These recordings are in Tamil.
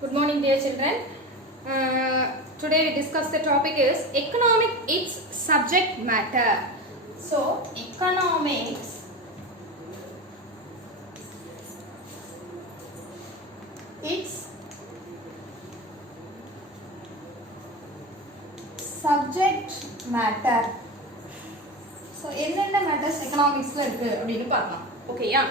Good morning, dear children. Today we discuss the topic is economic, its subject matter. So, economics, its subject matter. So, என்னென்ன matters economicsல இருக்கு அப்படினு பார்க்கலாம். ஓகேயா?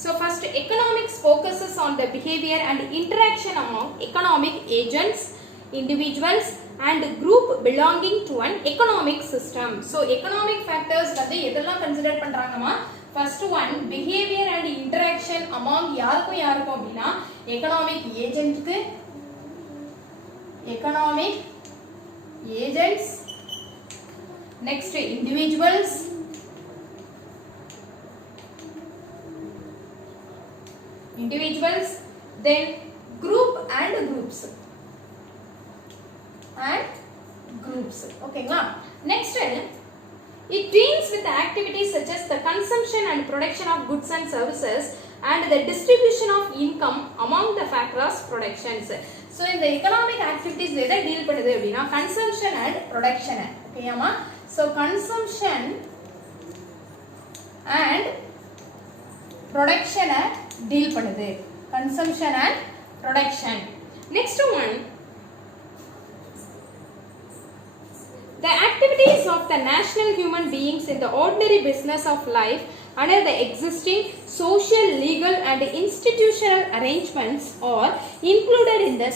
So first, economics focuses on the behavior and interaction among economic agents, individuals and group belonging to an economic system. So economic factors வந்து எதெல்லாம் consider பண்றாங்கமா? First one, behavior and interaction among யாருக்கும் அப்படினா economic agentக்கு, economic agents, next individuals, then group and groups okay nga. Next, it deals with activities such as the consumption and production of goods and services and the distribution of income among the factors productions. So in the economic activities எதை deal பண்ணுது அப்படினா consumption and production. ஓகேயாமா? So consumption and production deal பண்ணுது. Consumption and production. Next one, the activities of the national human beings in the ordinary business of life under the existing social, legal and institutional arrangements are included in the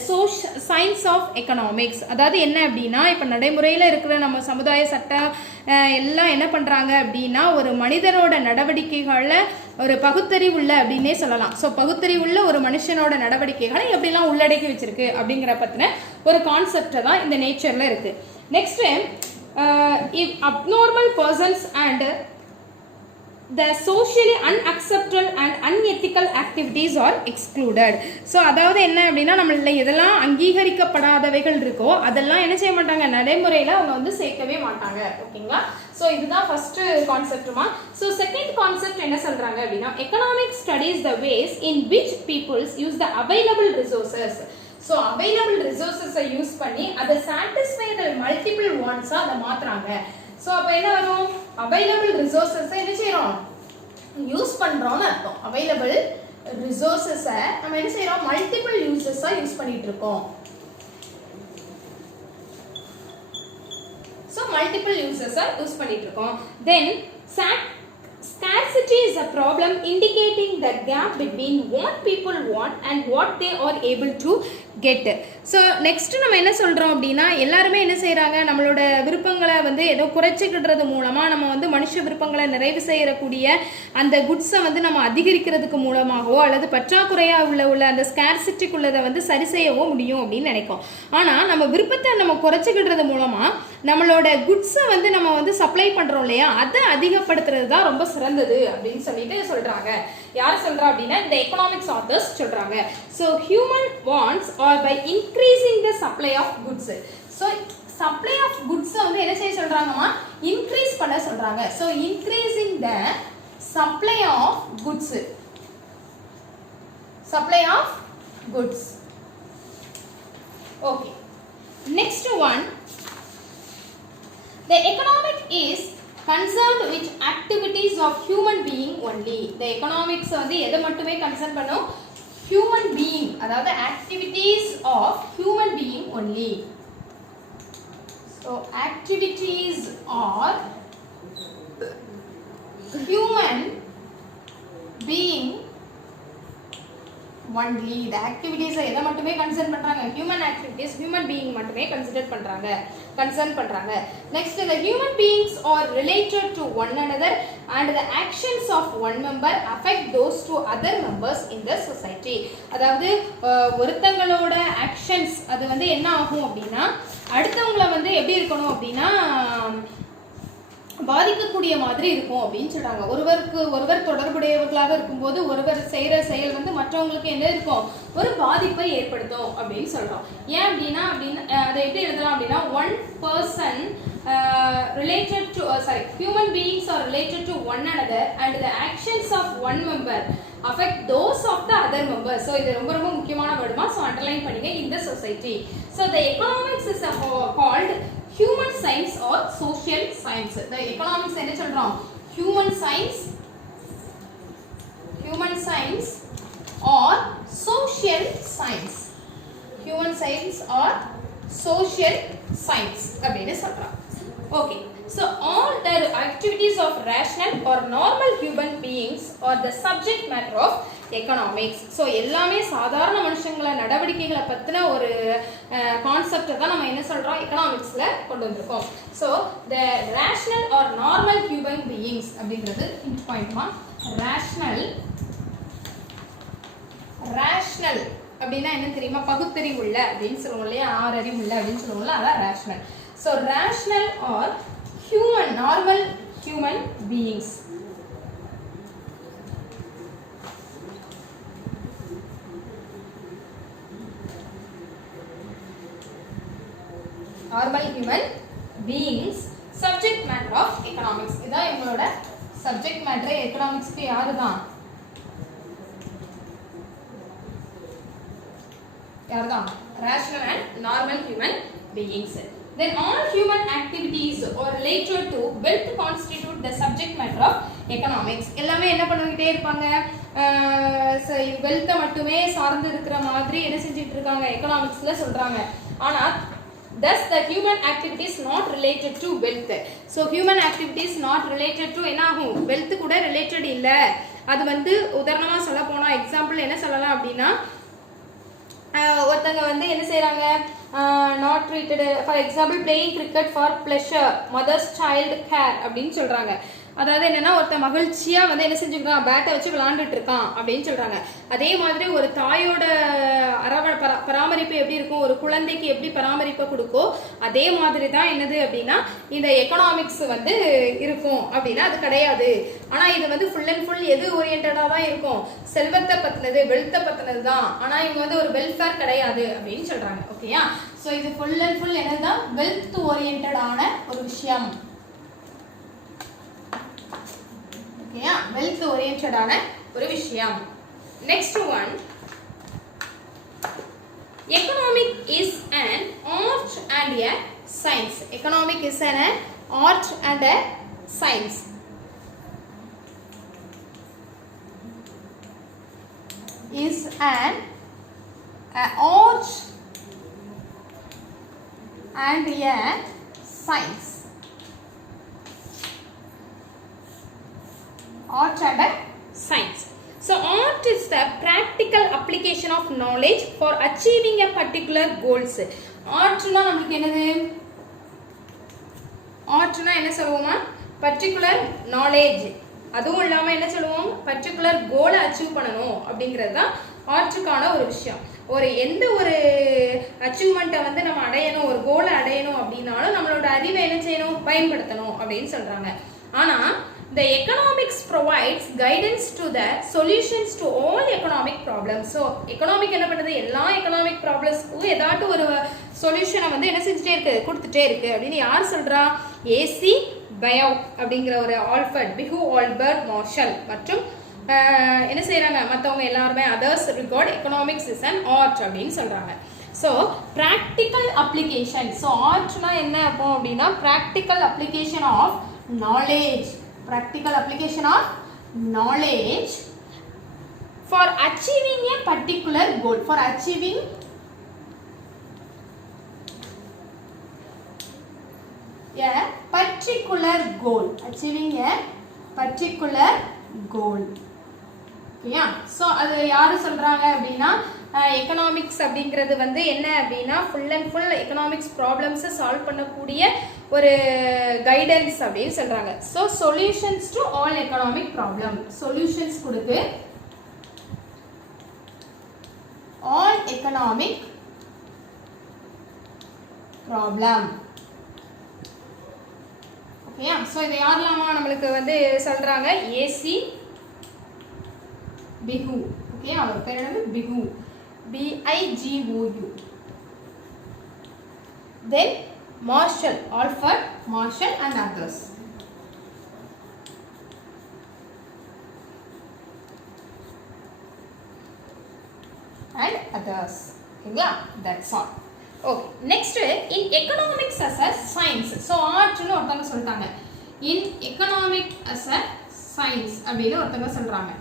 science of economics. அதாவது என்ன அப்படின்னா இப்போ நடைமுறையில் இருக்கிற நம்ம சமுதாய சட்டம் எல்லாம் என்ன பண்ணுறாங்க அப்படின்னா ஒரு மனிதனோட நடவடிக்கைகளில் ஒரு பகுத்தறிவுள்ள அப்படின்னே சொல்லலாம். ஸோ பகுத்தறிவுள்ள ஒரு மனுஷனோட நடவடிக்கைகளை எப்படிலாம் உள்ளடக்கி வச்சிருக்கு அப்படிங்கிற பற்றின ஒரு கான்செப்டை தான் இந்த நேச்சரில் இருக்குது. Next if abnormal persons and the socially unacceptable and unethical activities are excluded. So அதாவது என்ன அப்படின்னா நம்மள எதெல்லாம் அங்கீகரிக்கப்படாதவைகள் இருக்கோ அதெல்லாம் என்ன செய்ய மாட்டாங்க, நடைமுறையில் அவங்க வந்து சேர்க்கவே மாட்டாங்க. ஓகேங்களா? ஸோ இதுதான் ஃபர்ஸ்ட் கான்செப்டுமா. ஸோ செகண்ட் கான்செப்ட் என்ன சொல்றாங்க அப்படின்னா economic studies the ways in which peoples use the available resources. So available ரிசோர்சஸை யூஸ் பண்ணி அதை சாட்டிஸ்ஃபை த மல்டிபிள் வாண்ட்ஸாக அதை மாற்றுறாங்க. ஸோ அப்போ என்ன வரும், அவைலபிள் ரிசோர்சஸை என்ன செய்கிறோம், யூஸ் பண்ணுறோம்னு அர்த்தம். அவைலபிள் ரிசோர்சஸை நம்ம என்ன செய்கிறோம், மல்டிபிள் யூசஸாக யூஸ் பண்ணிட்டு இருக்கோம். ஸோ மல்டிபிள் யூசஸாக யூஸ் பண்ணிட்டு இருக்கோம். தென் scarcity is a problem indicating the gap between what people want and what they are able to get. So next நம்ம என்ன சொல்கிறோம் அப்படின்னா எல்லாருமே என்ன செய்கிறாங்க, நம்மளோட விருப்பங்களை வந்து ஏதோ குறைச்சிக்கிடுறது மூலமாக நம்ம வந்து மனுஷ விருப்பங்களை நிறைவு செய்யக்கூடிய அந்த குட்ஸை வந்து நம்ம அதிகரிக்கிறதுக்கு மூலமாகவோ அல்லது பற்றாக்குறையாக உள்ள அந்த ஸ்கேர்சிட்டிக்குள்ளதை வந்து சரி செய்யவோ முடியும் அப்படின்னு நினைக்கும். ஆனால் நம்ம விருப்பத்தை நம்ம குறைச்சிக்கிடுறது மூலமாக நம்மளோட குட்ஸை வந்து நம்ம வந்து சப்ளை பண்ணுறோம் இல்லையா, அதை அதிகப்படுத்துறது தான் ரொம்ப சிறந்தது அப்படின்னு சொல்லிட்டு சொல்கிறாங்க. யார் சொல்கிறா அப்படின்னா இந்த எக்கனாமிக்ஸ் ஆத்தர்ஸ் சொல்கிறாங்க. So human wants are by increasing the supply of goods. So supply of குட்ஸை வந்து என்ன செய்ய சொல்கிறாங்கம்மா, இன்க்ரீஸ் பண்ண சொல்கிறாங்க. So increasing the supply of goods, supply of goods. Okay, next one, the economic is concerned with activities of human being only. The economics வந்து எதை மட்டுமே கன்சர்ன் பண்ணும், human being, அதாவது activities of human being only. So activities are human being only. The activities எதை மட்டுமே கன்சர்ன் பண்றாங்க, human activities, human being மட்டுமே கன்சிடர் பண்றாங்க, கன்சர்ன் பண்றாங்க. Next, the human beings are related to one another and the actions of one member affect those to other members in the society. அதாவது ஒருத்தங்களோட ஆக்ஷன்ஸ் அது வந்து என்ன ஆகும் அப்படின்னா அடுத்தவங்கள வந்து எப்படி இருக்கணும் அப்படின்னா பாதிக்கக்கூடிய மாதிரி இருக்கும் அப்படின்னு சொல்றாங்க. ஒருவர் தொடர்புடையவர்களாக இருக்கும்போது ஒருவர் செய்யற செயல் வந்து மற்றவங்களுக்கு என்ன இருக்கும், ஒரு பாதிப்பை ஏற்படுத்தும் அப்படின்னு சொல்றோம். ஏன் அப்படின்னா அதை எப்படி எழுதலாம் அப்படின்னா one person related to human beings are related to one another and the actions of one member affect those of the other members. So இது ரொம்ப ரொம்ப முக்கியமான வேர்டுமா, ஸோ underline பண்ணிங்க in the society. So the economics is called human science or social science. The economics என்ன சொல்றோம்? Human science or social science. Human science or social science அப்படினு சொல்றோம். Okay. So all the activities of rational or normal human beings are the subject matter of economics. So எல்லாமே சாதாரண மனுஷங்கள நடவடிக்கைகளை பத்தின ஒரு கான்செப்ட் தான் நம்ம என்ன சொல்றோம் எகனாமிக்ஸ்ல கொண்டு வந்திருக்கோம். So the rational or normal human beings அப்படிங்கிறது இந்த பாயிண்ட்மா rational அப்படினா என்ன தெரியுமா பகுத்தறிவுள்ள அப்படினு சொல்லுவோம் இல்லையா ஆறறிவுள்ள அப்படினு சொல்லுவோம்ல அதான் rational. So rational or normal human beings. Normal human beings subject matter of economics. இதான் இவங்களோட subject matter economicsக்கு யாருதான் rational and normal human beings. Then all human activities are related to wealth constitute the subject matter of economics. எல்லாமே என்ன பண்ணிட்டே இருப்பாங்க wealth மட்டுமே சார்ந்து இருக்கிற மாதிரி என்ன செஞ்சிட்டு இருக்காங்க எகனாமிக்ஸ்ல சொல்றாங்க. ஆனா thus the human activities not related to wealth. So human activities not related to என்ன ஆகும் wealth கூட related இல்ல. அது வந்து உதாரணமா சொல்ல போனா எக்ஸாம்பிள் என்ன சொல்லலாம் அப்படினா ஒருத்தங்க வந்து என்ன செய்றாங்க not treated for example playing cricket for pleasure mother's child care அப்படினு சொல்றாங்க. அதாவது என்னன்னா ஒருத்த மகிழ்ச்சியா வந்து என்ன செஞ்சுக்கிறான் பேட்டை வச்சு விளையாண்டுட்டு இருக்கான் அப்படின்னு சொல்றாங்க. அதே மாதிரி ஒரு தாயோட பராமரிப்பு எப்படி இருக்கும் ஒரு குழந்தைக்கு எப்படி பராமரிப்பை கொடுக்கோ அதே மாதிரி தான் என்னது அப்படின்னா இந்த எக்கனாமிக்ஸ் வந்து இருக்கும் அப்படின்னா அது கிடையாது. ஆனா இது வந்து ஃபுல் அண்ட் ஃபுல் எது ஓரியன்டா தான் இருக்கும் செல்வத்தை பத்தினது வெல்த்தை பத்தினது தான். ஆனா இவங்க வந்து ஒரு வெல்ஃபேர் கிடையாது அப்படின்னு சொல்றாங்க. ஓகேயா? ஸோ இது ஃபுல் அண்ட் ஃபுல் என்னதுதான் வெல்த் ஓரியன்டான ஒரு விஷயம். ஓகேயா? வெல்த் ஓரியன்டான ஒரு விஷயம். Next one, economic is an art and a science. Economic is an art and a science. Is an art and a science. Art and a science. So art is the practical application of knowledge for achieving a particular goals. Artனா நமக்கு என்னது? Artனா என்ன சொல்லுவோமா? Particular knowledge. அதுவும் இல்லாம என்ன சொல்லுவோம்? Particular goal அச்சீவ் பண்ணனும் அப்படிங்கிறது தான் ஆர்ட்கான ஒரு விஷயம். ஒரு எந்த ஒரு அச்சீவ்மெண்ட்டை வந்து நம்ம அடையணும் ஒரு கோலை அடையணும் அப்படின்னாலும் நம்மளோட அறிவை என்ன செய்யணும் பயன்படுத்தணும் அப்படின்னு சொல்றாங்க. ஆனா the economics provides guidance to the solutions to all economic problems. So economic என்ன பண்ணுது எல்லா economic problemsக்கு ஏதாவது ஒரு சொல்யூஷனை வந்து என்ன செஞ்சுட்டே இருக்கு கொடுத்துட்டே இருக்கு அப்படின்னு யார் சொல்றா? ஏசி பயோ அப்படிங்கிற ஒரு ஆல்ஃபர்ட் பிஹூ ஆல்பர்ட் மார்ஷல் மற்றும் என்ன செய்யறாங்க மற்றவங்க எல்லாருமே others regard economics is an art அப்படின்னு சொல்றாங்க. So practical application. ஸோ ஆர்ட்னா என்ன அப்போ அப்படின்னா practical application of knowledge. Practical application of knowledge for achieving a particular goal. For achieving a particular goal. Achieving a particular goal. Okay. So அது யாரு சொல்றாங்க அப்படின்னா எக்கனாமிக்ஸ் அப்படிங்கிறது வந்து என்ன அப்படின்னா ஃபுல் அண்ட் ஃபுல் எக்கனாமிக்ஸ் ப்ராப்ளம்ஸை சால்வ் பண்ணக்கூடிய ஒரு கைடன்ஸ் அப்படின்னு சொல்றாங்க. So solutions to all economic problem. Solutions கொடுத்து ஆல் எக்கனாமிக் ப்ராப்ளம். ஓகேயா? ஸோ இது யாரெல்லாமா நம்மளுக்கு வந்து சொல்றாங்க? ஏசி பிஹூ. ஓகே, அவர் பேர் என்னது? Bihu. B-I-G-O-U. Then Marshall, Alfred Marshall and others. And others. ஓகேங்களா, that's all. Okay, next in economics as a science. So ஆர்ட்னு ஒருத்தவங்க சொல்லிட்டாங்க, in economic as a science அப்படின்னு ஒருத்தவங்க சொல்றாங்க.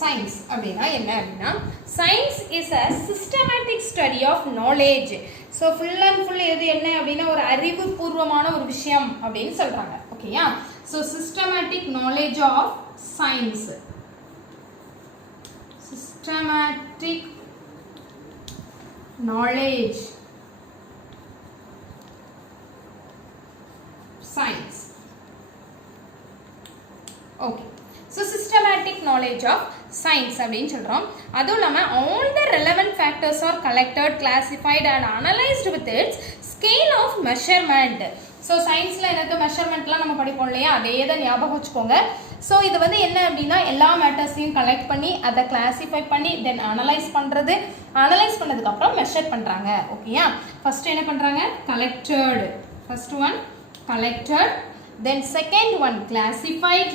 சயின்ஸ் அப்படின்னா என்ன அப்படின்னா, science is a systematic study of knowledge. So full and full எது என்ன அப்படின்னா ஒரு அறிவுபூர்வமான ஒரு விஷயம் அப்படின்னு சொல்றாங்க. ஓகேயா, so systematic knowledge of science, systematic knowledge science. Okay, so systematic knowledge of science அப்படினு சொல்றோம். அதுவும் இல்லாம all the relevant factors are collected, classified and analyzed with its scale of measurement. So scienceல என்னது மெஷர்மென்ட்லாம் நம்ம படிப்போம் இல்லையா, அதே தான் ஞாபகம் வச்சுக்கோங்க. ஸோ இது வந்து என்ன அப்படின்னா எல்லா மேட்டர்ஸையும் கலெக்ட் பண்ணி அதை கிளாசிஃபை பண்ணி தென் அனலைஸ் பண்ணுறது, அனலைஸ் பண்ணதுக்கு அப்புறம் மெஷர் பண்ணுறாங்க. ஓகேயா, ஃபர்ஸ்ட் என்ன பண்ணுறாங்க, collected, first one collected, then second one classified,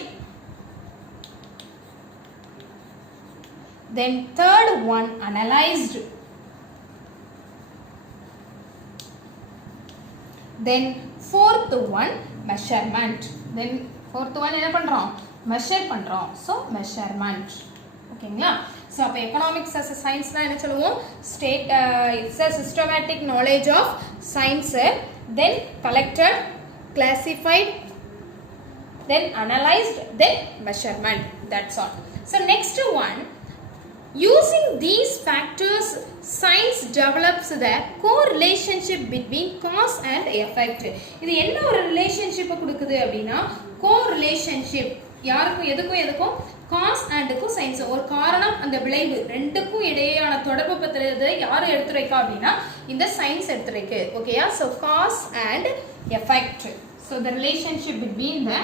then third one analyzed, then fourth one measurement, then fourth one என்ன பண்றோம், மெஷர் பண்றோம். So measurement. ஓகேங்களா, ஸோ அப்போ எக்கனாமிக்ஸ் அஸ் சயின்ஸ்னா என்ன சொல்லுவோம், state it's a systematic knowledge of science, then collected, classified, then analyzed, then measurement. That's all. So next one, using these factors science develops the correlationship between cause and effect. இது என்ன ஒரு ரிலேஷன்ஷிப் கொடுக்குது அப்படின்னா correlationship, யாருக்கும் எதுக்கும் காஸ் அண்டுக்கும் சயின்ஸ், ஒரு காரணம் அந்த விளைவு ரெண்டுக்கும் இடையேயான தொடர்பு பத்திரத்தை யார் எடுத்துரைக்கா அப்படின்னா இந்த சயின்ஸ் எடுத்துரைக்கு. ஓகேயா, so cause and effect. So the relationship between the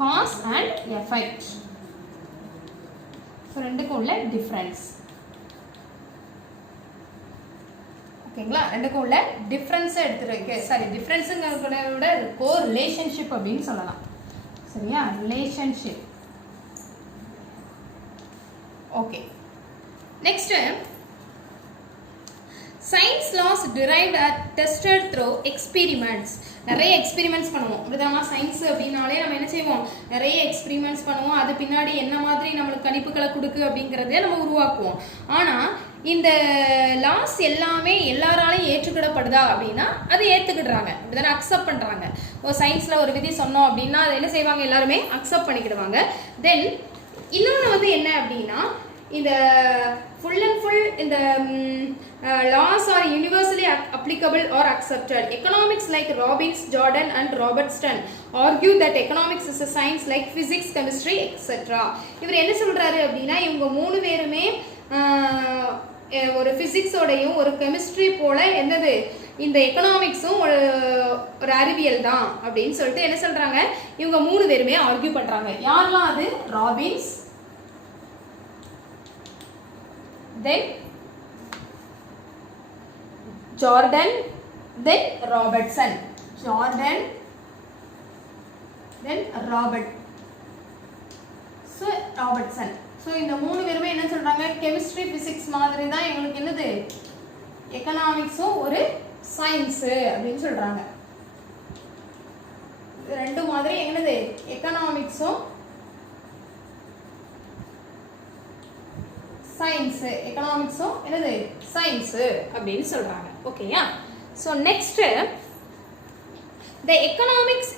cause and effect. So ரெண்டுக்கும் உள்ள டிஃப்ரென்ஸ். ஓகேங்களா, ரெண்டுக்கும் உள்ள டிஃப்ரென்ஸை எடுத்துருக்கு. சாரி, டிஃப்ரென்ஸுங்கிறத விட கோ ரிலேஷன்ஷிப் அப்படின்னு சொல்லலாம். சரியா, relationship. Okay, next science laws derived are tested through experiments. நிறைய எக்ஸ்பெரிமெண்ட்ஸ் பண்ணுவோம். அப்படிதானா, சயின்ஸ் அப்படின்னாலே நம்ம என்ன செய்வோம், நிறைய எக்ஸ்பெரிமெண்ட்ஸ் பண்ணுவோம். அது பின்னாடி என்ன மாதிரி நம்மளுக்கு கணிப்புகளை கொடுக்கு அப்படிங்கிறதே நம்ம உருவாக்குவோம். ஆனால் இந்த லாஸ் எல்லாமே எல்லாராலையும் ஏற்றுக்கிடப்படுதா அப்படின்னா அது ஏற்றுக்கிடுறாங்க. அப்படிதானே, அக்செப்ட் பண்ணுறாங்க. ஒரு சயின்ஸில் ஒரு விதி சொன்னோம் அப்படின்னா அதை என்ன செய்வாங்க, எல்லாருமே அக்செப்ட் பண்ணிக்கிடுவாங்க. தென் இன்னொன்று வந்து என்ன அப்படின்னா, இந்த full and full இந்த laws are universally applicable or accepted. Economics like Robbins, Jordan and Robertson argue that economics is a science like physics, chemistry, etc. இவர் என்ன சொல்றாரு அப்படின்னா, இவங்க மூணு பேருமே ஒரு பிசிக்ஸோடையும் ஒரு கெமிஸ்ட்ரி போல என்னது இந்த எக்கனாமிக்ஸும் ஒரு அறிவியல் தான் அப்படின்னு சொல்லிட்டு என்ன சொல்றாங்க, இவங்க மூணு பேருமே ஆர்கியூ பண்றாங்க. யாரெல்லாம் அது, Robbins, then Jordan, then Robertson. Jordan, then Robertson. So இந்த மூணு பேருமே என்ன சொல்றாங்க, கெமிஸ்ட்ரி பிசிக்ஸ் மாதிரி தான் எங்களுக்கு என்னது எக்கனாமிக்ஸும் ஒரு சயின்ஸ் அப்படின்னு சொல்றாங்க. ரெண்டு மாதிரி என்னது எக்கனாமிக்ஸும் சயின்ஸ், எக்கனாமிக்ஸும் என்னது சயின்ஸ் அப்படின்னு சொல்றாங்க. ஓகேயா, so next the economics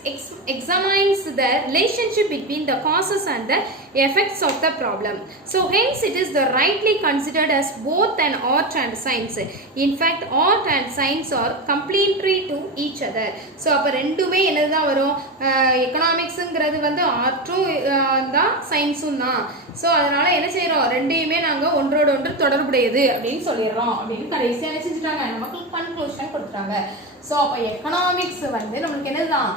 examines the relationship between the causes and the effects of the problem. So hence it is the rightly considered as both an art and science. In fact art and science are complementary to each other. So அப்ப ரெண்டுமே என்னதான் வரும், எக்கனாமிக்ஸ்ங்கிறது வந்து ஆர்ட்டும் தான் சயின்ஸும் தான். ஸோ அதனால என்ன செய்யறோம், ரெண்டையுமே நாங்கள் ஒன்றோடு ஒன்று தொடர்புடையது அப்படின்னு சொல்லிடுறோம் அப்படின்னு கடைசியாக என்ன செஞ்சுட்டாங்க, நமக்கு கன்க்ளூஷன் கொடுத்துட்டாங்க. ஸோ அப்போ எக்கனாமிக்ஸ் வந்து நம்மளுக்கு என்னதுதான்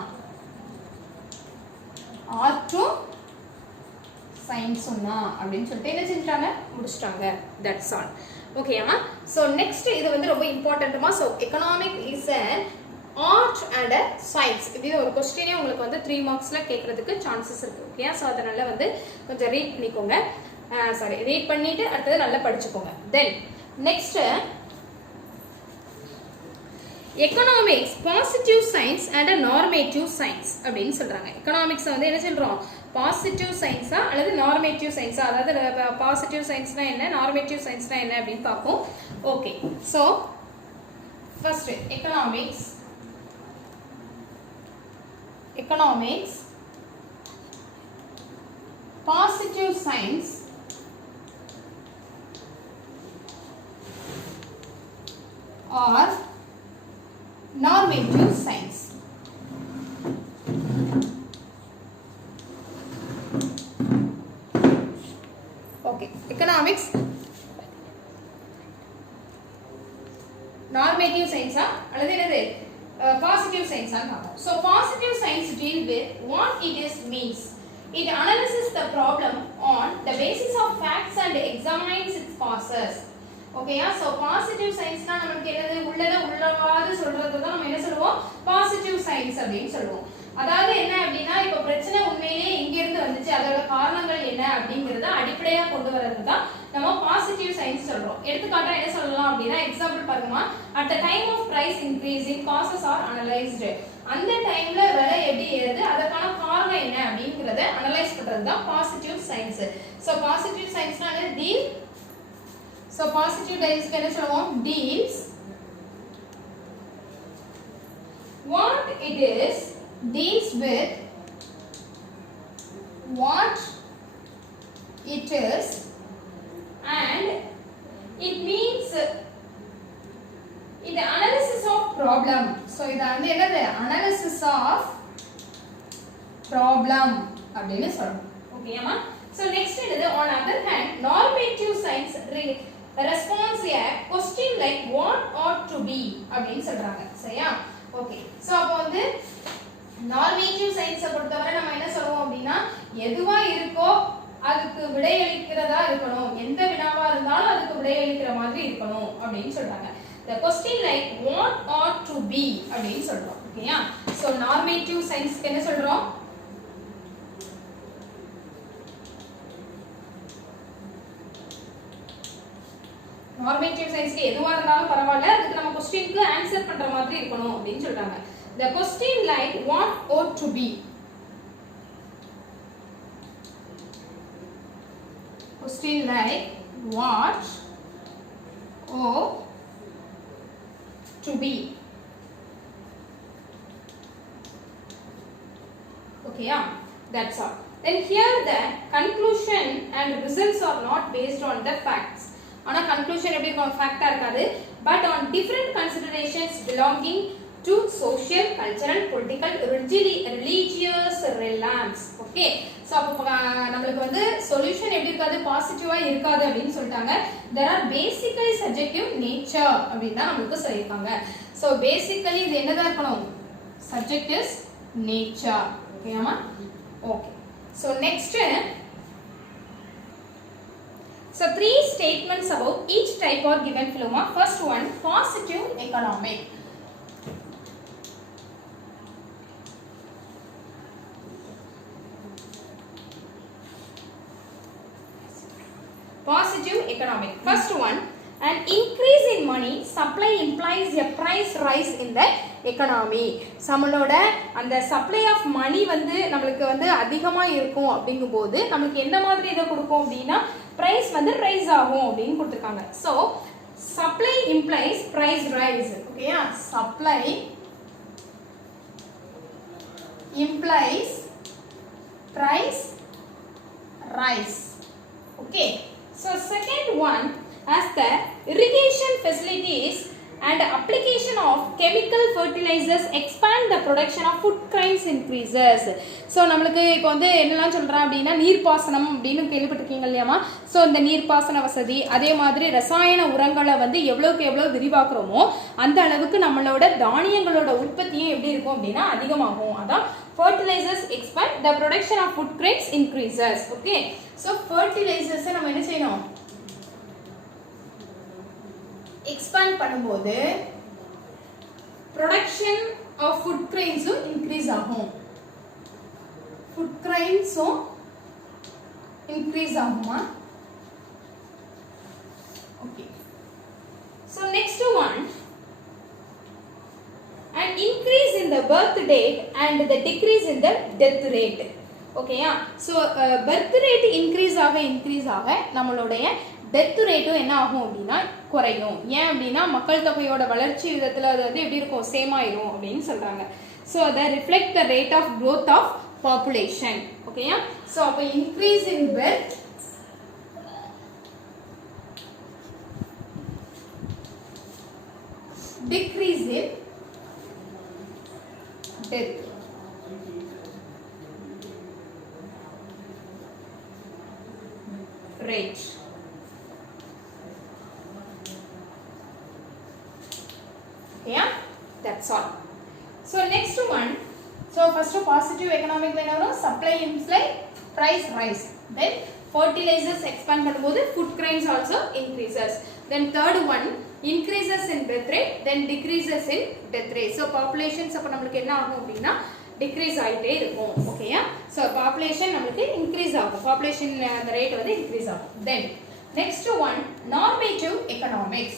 ஆர்ட்டும் சயின்ஸும் தான் அப்படின்னு சொல்லிட்டு என்ன செஞ்சுட்டாங்க, முடிச்சிட்டாங்க. That's all. ஓகேவா, ஸோ நெக்ஸ்ட் இது வந்து ரொம்ப இம்பார்ட்டன்ட்டுமா. So economic is an art and science. இது ஒரு கொஸ்டினே உங்களுக்கு வந்து 3 மார்க்ஸ்ல கேட்கறதுக்கு சான்சஸ் இருக்கு. ஓகே, ஸோ அதனால வந்து கொஞ்சம் ரீட் பண்ணிக்கோங்க. ரீட் பண்ணிட்டு அடுத்தது நல்லா படிச்சுக்கோங்க. Then next economics positive science and normative science அப்படின்னு சொல்றாங்க. எக்கனாமிக்ஸ் வந்து என்ன சொல்றோம், பாசிட்டிவ் சயின்ஸா அல்லது நார்மேட்டிவ் சயின்ஸா, அதாவது பாசிட்டிவ் சயின்ஸ்னா என்ன, நார்மேட்டிவ் சயின்ஸ்னா என்ன அப்படின்னு பார்ப்போம். Okay, so first economics positive science or normative science. Okay, economics normative science அல்லது என்னது positive science ஆ பார்ப்போம். So positive science deal with what it is means. It analyzes the problem on the basis of facts and examines its causes. Okay, so positive science na நமக்கு என்னது உள்ளவாது சொல்றது தான் நம்ம என்ன சொல்லுவோம், positive science அப்படினு சொல்லுவோம். அதாவது என்ன அப்படினா இப்போ பிரச்சனை உண்மையிலேயே எங்க இருந்து வந்துச்சு, அதோட காரணங்கள் என்ன அப்படிங்கறத அடிப்படையா கொண்டு வரது தான் நம்ம பாசிட்டிவ் சயின்ஸ் சொல்றோம். எடுத்துக்காட்டா என்ன சொல்லலாம் அப்படினா, example பாருங்கமா, at the time of price increasing causes are analyzed. அந்த டைம்ல விலை எப்படி ஏறுது, அதற்கான காரணம் என்ன அப்படிங்கறத அனலைஸ் பண்றது தான் பாசிட்டிவ் சயின்ஸ். சோ பாசிட்டிவ் சயின்ஸ்னா என்ன, டீல். சோ பாசிட்டிவ் சயின்ஸ்க்கு என்ன சொல்லுவோம், deals what it is, deals with what it is, and it means the analysis of problem. So இது வந்து என்னது, analysis of problem அப்படினு சொல்றோம். ஓகேமா? So next என்னது, on other hand normative science responds a question like what ought to be அப்படினு சொல்றாங்க. சரியா? ஓகே, சோ அப்ப வந்து நார்மேட்டிவ் சயின்ஸை பொறுத்தவரை நம்ம என்ன சொல்லுவோம் அப்படின்னா, எதுவா இருக்கோ அதுக்கு விடையளிக்கிறதா இருக்கணும், எந்த வினாவா இருந்தாலும் அதுக்கு விடையளிக்கிற மாதிரி இருக்கணும் அப்படின்னு சொல்றாங்க. The question like what ought to be அப்படின்னு சொல்றோம். ஓகேயா? சோ நார்மேட்டிவ் சயின்ஸ்க்கு என்ன சொல்றோம், நார்மேட்டிவ் சயின்ஸ்க்கு எதுவா இருந்தாலும் பரவாயில்ல, அதுக்கு நம்ம क्वेश्चनக்கு ஆன்சர் பண்ற மாதிரி இருக்கணும் அப்படின்னு சொல்றாங்க. The question like what ought to be. Question like what ought to be. Okay, yeah, that's all. Then here the conclusion and results are not based on the facts. ஆனா conclusion எப்படி இருக்கும், fact இருக்காது, but on different considerations belonging to social, cultural, political, religious realms. Okay, so அப்ப நமக்கு வந்து சொல்யூஷன் எப்படி இருக்காது, பாசிட்டிவா இருக்காது அப்படினு சொல்லிட்டாங்க. there are basically subjective nature அப்படினா நமக்கு சொல்லிருக்காங்க. so basically இது என்னதா இருக்கணும், subject is nature. ஓகேமா? okay, so next so 3 statements about each type are given below. First one, positive economic. Positive economic. First one, an increase in money supply implies a price rise in the economy. நம்மளோட அந்த சப்ளை ஆஃப் மணி வந்து நமக்கு வந்து அதிகமா இருக்கும் அப்படிங்கும்போது நமக்கு என்ன மாதிரி இதை கொடுக்கும் அப்படின்னா, பிரைஸ் வந்து ரைஸ் ஆகும் அப்படின்னு கொடுத்துருக்காங்க. So supply implies price rise. ஓகேயா? Supply implies price rise. Okay, so second one, as the irrigation facilities and application of chemical fertilizers expand the production of food grains increases. so நமக்கு இப்போ வந்து என்னலாம் சொல்றா அப்படினா, நீர்ப்பாசனம் அப்படினு கேள்விப்பட்டிருக்கீங்க இல்லையாமா? சோ இந்த நீர்ப்பாசன வசதி, அதே மாதிரி ரசாயன உரங்களை வந்து எவ்வளவுக்கு எவ்வளவு விரிவாக்குறோமோ அந்த அளவுக்கு நம்மளோட தானியங்களோட உற்பத்தியும் எப்படி இருக்கும் அப்படினா அதிகமாகும். அதான் fertilizers expand, the production of food grains increases. okay, so fertilizers நம்ம என்ன செய்யணும், எக்ஸ்பேண்ட் பண்ணும்போது ப்ரொடக்ஷன் ஃபுட் கிரைன்ஸும் இன்க்ரீஸ் ஆகும். ஃபுட் கிரைன்ஸும் இன்க்ரீஸ் ஆகுமா? Okay. So next one, an increase in the birth date and the decrease in the death rate. ஓகேயா? ஸோ பர்த் ரேட் இன்க்ரீஸ் ஆக நம்மளுடைய டெத் ரேட்டும் என்ன ஆகும் அப்படின்னா குறையும். ஏன் அப்படின்னா மக்கள் தொகையோட வளர்ச்சி விதத்தில் அது வந்து எப்படி இருக்கும், சேம் ஆயிரும் அப்படின்னு சொல்றாங்க. ஸோ அதை reflect the rate of growth of population. ஓகேயா? ஸோ அப்போ increase in birth, decrease in death. Rate. Yeah, that's all. So next one, so first positive economic line varum, supply implies price rise. Then fertilizers expand பண்ணும்போது food grains also increases. Then third one, increases in birth rate, then decreases in death rate. So populations அப்ப நமக்கு என்ன ஆகும் அப்படின்னா decrease ஆயிட்டே இருக்கும். ஓகேயா? So population நமக்கு increase ஆகும், population அந்த rate வந்து increase ஆகும். Then next one, normative economics.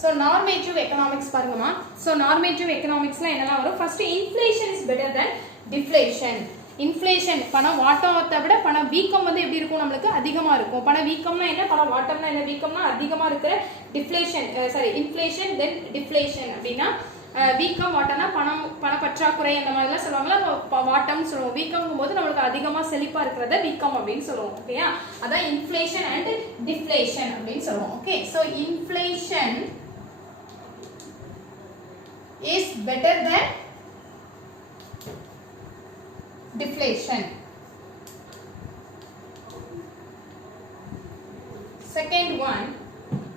So normative economics பாருங்கம்மா. So normative economicsல என்னலாம் வரும்? First, inflation is better than deflation. Inflation பணம் வாட்டத்தை விட பணம் வீக்கம் வந்து எப்படி இருக்கும், நம்மளுக்கு அதிகமாக இருக்கும். பணம் வீக்கம்னா என்ன, பணம் வாட்டம்னா என்ன, வீக்கம்னா அதிகமாக இருக்கிற டிஃப்ளேஷன், சாரி இன்ஃப்ளேஷன் தென் டிஃப்ளேஷன் அப்படின்னா வீக்கம் வாட்டம்னா பண பற்றாக்குறை அந்த மாதிரிலாம் சொல்லுவாங்களா, வாட்டம்னு சொல்லுவோம். வீக்கம்ங்கும் போது நம்மளுக்கு அதிகமாக செழிப்பாக இருக்கிறத வீக்கம் அப்படின்னு சொல்லுவோம். ஓகேயா? அதான் இன்ஃப்ளேஷன் அண்ட் டிஃப்ளேஷன் அப்படின்னு சொல்லுவோம். Okay, so inflation is better then deflation. Second one,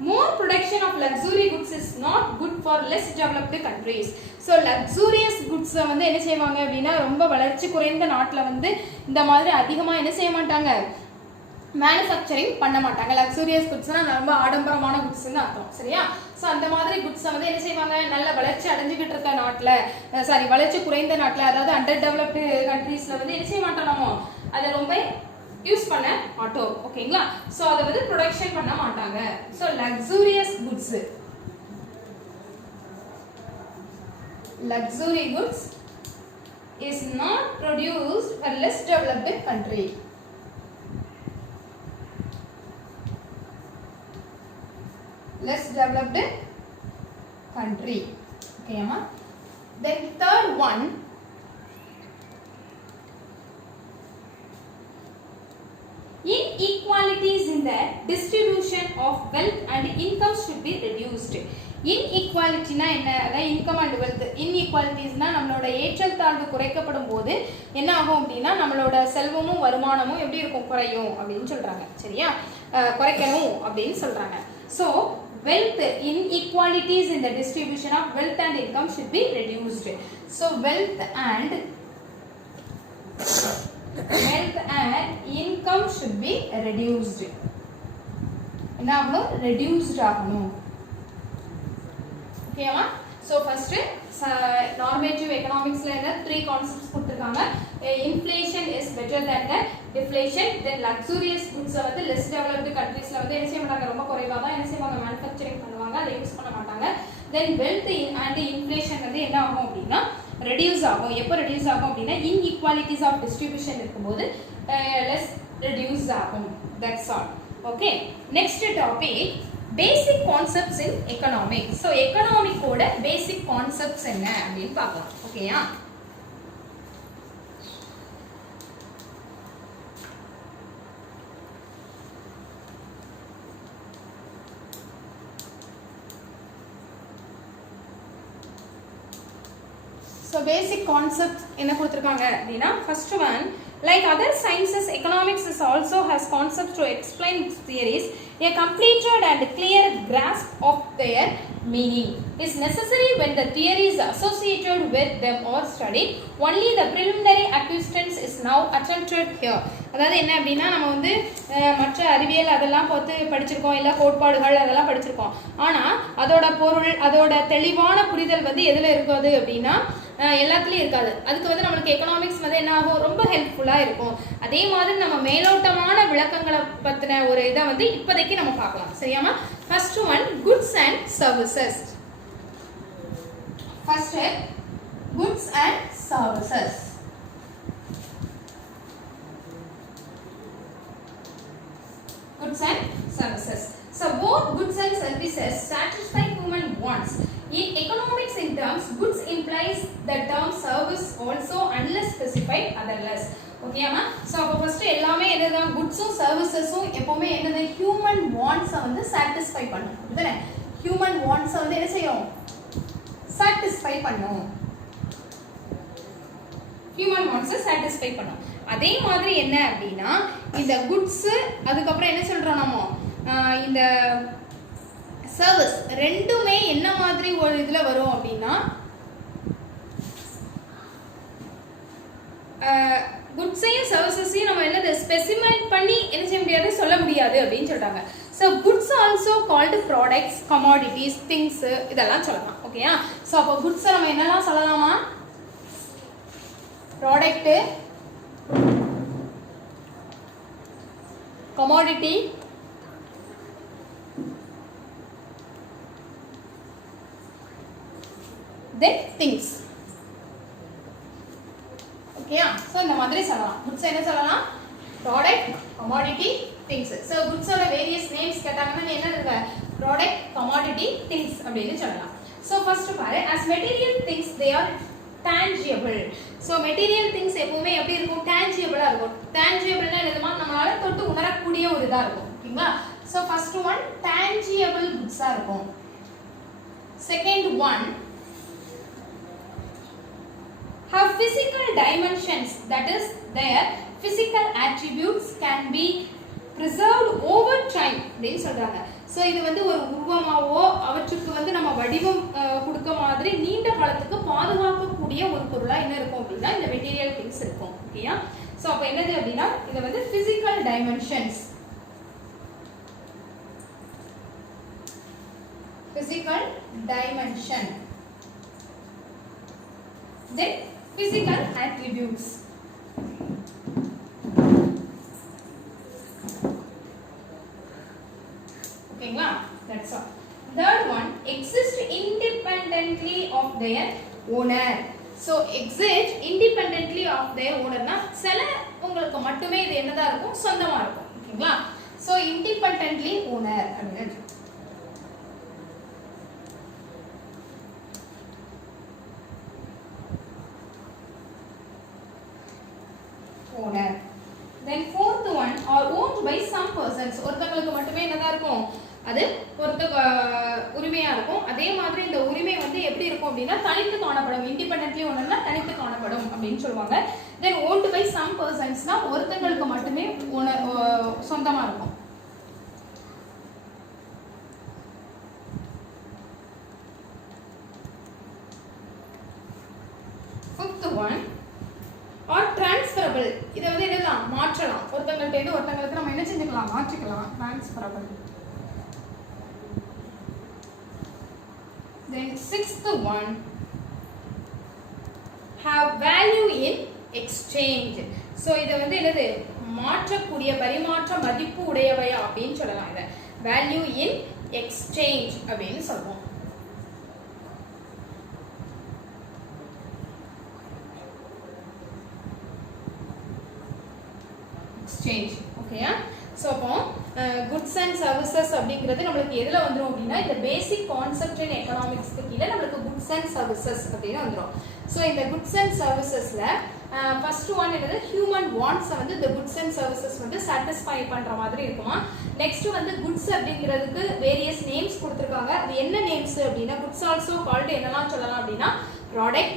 more production of luxury goods is not good for less developed countries. So luxurious goods வந்து என்ன செய்வாங்க அப்படின்னா ரொம்ப வளர்ச்சி குறைந்த நாட்டில் வந்து இந்த மாதிரி அதிகமாக என்ன செய்ய மாட்டாங்க, மேனுஃபேக்சரிங் பண்ண மாட்டாங்க. லக்ஸூரியஸ் குட்ஸ்னா ரொம்ப ஆடம்பரமான குட்ஸ்னு அர்த்தம். சரியா? ஸோ அந்த மாதிரி குட்ஸை வந்து என்ன செய்வாங்க, நல்ல வளர்ச்சி அடைஞ்சிக்கிட்டு இருக்க நாட்டில், சாரி வளர்ச்சி குறைந்த நாட்டில், அதாவது அண்டர் டெவலப்டு கண்ட்ரீஸில் வந்து என்ன செய்ய மாட்டோம், நம்ம அதை ரொம்ப யூஸ் பண்ண மாட்டோம். ஓகேங்களா? ஸோ அதை வந்து ப்ரொடக்ஷன் பண்ண மாட்டாங்க. So luxurious goods, luxury goods is not produced for less developed country. Less developed country. Okay, amma. Then third one, inequalities in the distribution of wealth and income should be reduced. Inequality na enna, adha income and wealth. Inequalities na நம்மளோட ஏற்றல் தாழ்வு குறைக்கப்படும் போது என்ன ஆகும் அப்படினா நம்மளோட செல்வமும் வருமானமும் எப்படி இருக்கும், குறையும் அப்படினு சொல்றாங்க. சரியா? குறைக்கணும் அப்படினு சொல்றாங்க. So wealth inequalities in the distribution of wealth and income should be reduced. So wealth and income should be reduced. என்ன ஆகணும், reduced ஆகணும். ஓகேவா? So first normative economicsல என்ன 3 concepts கொடுத்திருக்காங்க. Inflation is better than the deflation. Then luxurious goods வந்து less developed countriesல வந்து என்ன செய்ய மாட்டாங்க, ரொம்ப குறைவா தான் என்ன செய்வாங்க, manufacturing பண்ணுவாங்க, அதை யூஸ் பண்ண மாட்டாங்க. Then wealth and inflation வந்து என்ன ஆகும் அப்படின்னா reduce ஆகும். எப்போ reduce ஆகும் அப்படின்னா inequalities of distribution இருக்கும்போது less reduce ஆகும். That's all. Okay. Next topic, basic concepts in economics. So economic ஓட basic concepts என்ன அப்படின்னு பார்க்கலாம். ஓகேயா? So basic concepts என்ன கொடுத்திருக்காங்க அப்படின்னா, first one, like other sciences, economics is also has concepts to explain its theories. A completed and clear grasp of their meaning is necessary when the theory is associated with them or studied. Only the preliminary acquaintance is now attempted here. அதாவது என்ன அப்படின்னா நம்ம வந்து மற்ற அறிவியல் அதெல்லாம் பார்த்து படிச்சிருக்கோம், இல்லை கோட்பாடுகள் அதெல்லாம் படிச்சிருக்கோம். ஆனால் அதோட பொருள் அதோட தெளிவான புரிதல் வந்து எதில் இருக்காது அப்படின்னா எல்லாத்துலேயும் இருக்காது. அதுக்கு வந்து நம்மளுக்கு எக்கனாமிக்ஸ் வந்து என்ன ஆகும், ரொம்ப ஹெல்ப்ஃபுல்லாக இருக்கும். அதே மாதிரி நம்ம மேலோட்டமான விளக்கங்களை பற்றின ஒரு இதை வந்து இப்போதைக்கு நம்ம பார்க்கலாம். சரியாமா? First one goods and services. First goods and services. Goods and services. So both goods and services satisfy human wants. In economics in terms, goods implies the term service also unless specified otherwise. Okay amma? So first எல்லாமே என்னதான் goodsம் servicesம் எப்பவுமே என்னது human wants வந்து satisfy பண்ணும். அப்படிதானே? human wants வந்து என்ன செய்யும்? satisfy பண்ணும். human wants satisfy பண்ணும். அதே மாதிரி என்ன அப்படின்னா இந்த குட்ஸ் அதுக்கப்புறம் என்ன சொல்றோம் நம்ம இந்த சர்வீஸ் ரெண்டுமே என்ன மாதிரி ஒரு இதுல வரும் அப்படின்னா குட்ஸையும் சர்வீசஸையும் நம்ம என்னது ஸ்பெசிஃபை பண்ணி என்ன செய்ய முடியாது, சொல்ல முடியாது அப்படின்னு சொல்றாங்க. So goods also called products, commodities, things இதெல்லாம் சொல்லலாம். ஓகேயா? ஸோ அப்போ குட்ஸை நம்ம என்னெல்லாம் சொல்லலாமா? Product, commodity, then things. ஓகேயா? சோ இந்த மாதிரி சொல்லலாம். goods என்ன சொல்லலாம்? product, commodity, things. so goods ஓட various names கேட்டாங்கன்னா என்ன இருக்கு? product, commodity, things அப்படினு சொல்லலாம். so first பாரு, as material things they are tangible. so material things எப்பவுமே எப்படி இருக்கும்? tangible-ஆ இருக்கும். tangible-னா என்னதுமா? நம்மளால தொட்டு உணரக்கூடிய ஒரு இதா இருக்கும். ஓகேங்களா? so first one tangible goods-ஆ இருக்கும். second one have physical dimensions, that is their physical attributes can be preserved over time அப்படினு சொல்றாங்க. சோ இது வந்து ஒரு உருவமாவோ அவற்றுக்கு வந்து நம்ம வடிவம் கொடுக்க மாதிரி நீண்ட காலத்துக்கு பாதுகாக்கக்கூடிய ஒரு பொருளா என்ன இருக்கும் அப்படின்னா இந்த மெட்டீரியல் திங்ஸ் இருக்கும். ஓகேயா? சோ அப்ப என்னது அப்படின்னா இது வந்து physical dimensions. physical dimension, then physical attributes. ஓகேங்களா? that's all. third one exist independently of their owner. so exist independently of their owner னா சில உங்களுக்கு மட்டுமே இது என்னதா இருக்கும்? சொந்தமா இருக்கும். ஓகேங்களா? so independently owner அப்படினு owner. then fourth one are owned by some persons. ஒருத்தங்களுக்கு மட்டுமே என்னதா இருக்கும்? அது ஒருத்த உரிமையா இருக்கும். அதே மாதிரி இந்த உரிமை வந்து எப்படி இருக்கும் அப்படின்னா தனித்து காணப்படும். இண்டிபெண்டன்ட்லி ஒண்ணுன்னா தனித்து காணப்படும் அப்படின்னு சொல்லுவாங்க. then owned by some personsனா ஒருத்தங்களுக்கு மட்டுமே சொந்தமா இருக்கும். fifth one or transferable. இத வந்து என்னலாம் மாற்றலாம். ஒருத்தங்கள்ட்ட இருந்து ஒருத்தங்களுக்கு நம்ம என்ன செஞ்சுக்கலாம்? மாற்றிக்கலாம். transferable. then sixth one have value in exchange. so இத வந்து என்னது? மாற்றக்கூடிய பரிமாற்ற மதிப்பு உடையவையா அப்படினு சொல்லலாம். இத value in exchange அப்படினு சொல்றோம். exchange. ஓகேயா? சோ அப்போ goods and services அப்படிங்கிறது நமக்கு எதுல வந்துரும் அப்படினா இந்த பேசிக் கான்செப்ட் இன் எகனாமிக்ஸ்க்கு கீழ நமக்கு goods and services அப்படினு வந்துரும். சோ இந்த goods and servicesல ஃபர்ஸ்ட் ஒன் என்னது? human wants வந்து the goods and services வந்து satisfy பண்ற மாதிரி இருக்குமா. நெக்ஸ்ட் வந்து goods அப்படிங்கிறதுக்கு various names கொடுத்திருக்காங்க. அது என்ன நேம்ஸ் அப்படினா goods also called என்னலாம் சொல்லலாம் அப்படினா product,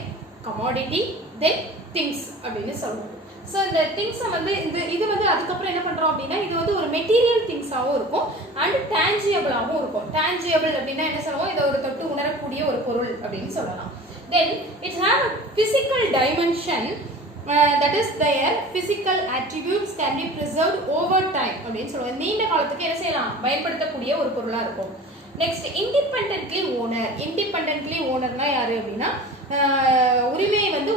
commodity, then things அப்படினு சொல்றோம். ஸோ இந்த திங்ஸை வந்து இது வந்து அதுக்கப்புறம் என்ன பண்ணுறோம் அப்படின்னா இது வந்து ஒரு மெட்டீரியல் திங்ஸாகவும் இருக்கும் அண்ட் டேஞ்சியபிளாகவும் இருக்கும். டேஞ்சியபிள் அப்படின்னா என்ன சொல்லுவோம், இதை ஒரு தொட்டு உணரக்கூடிய ஒரு பொருள் அப்படின்னு சொல்லலாம். Then it have a physical dimension, that is their physical attributes can be preserved over time அப்படின்னு சொல்லுவோம். நீண்ட காலத்துக்கு என்ன செய்யலாம், பயன்படுத்தக்கூடிய ஒரு பொருளா இருக்கும். Next independently owner. இண்டிபெண்டன்ட்லி ஓனர்னா யாரு அப்படின்னா உரிமை வந்து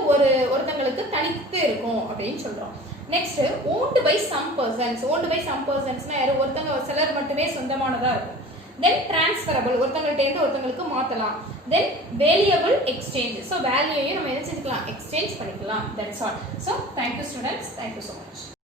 ஒருத்தங்களுக்கு தனித்து இருக்கும் அப்படின்னு சொல்றோம். Next owned by some persons. Owned by some பர்சன்ஸ்னா யாரு, ஒருத்தங்க சிலர் மட்டுமே சொந்தமானதா இருக்கும். தென் டிரான்ஸ்ஃபரபிள், ஒருத்தங்கள்ட்ட இருந்து ஒருத்தங்களுக்கு மாத்தலாம். தென் வேல்யூபிள் எக்ஸ்சேஞ்ச். ஸோ வேல்யூவையும் நம்ம என்ன செஞ்சுக்கலாம், எக்ஸ்சேஞ்ச் பண்ணிக்கலாம். That's all. So thank you students, thank you so much.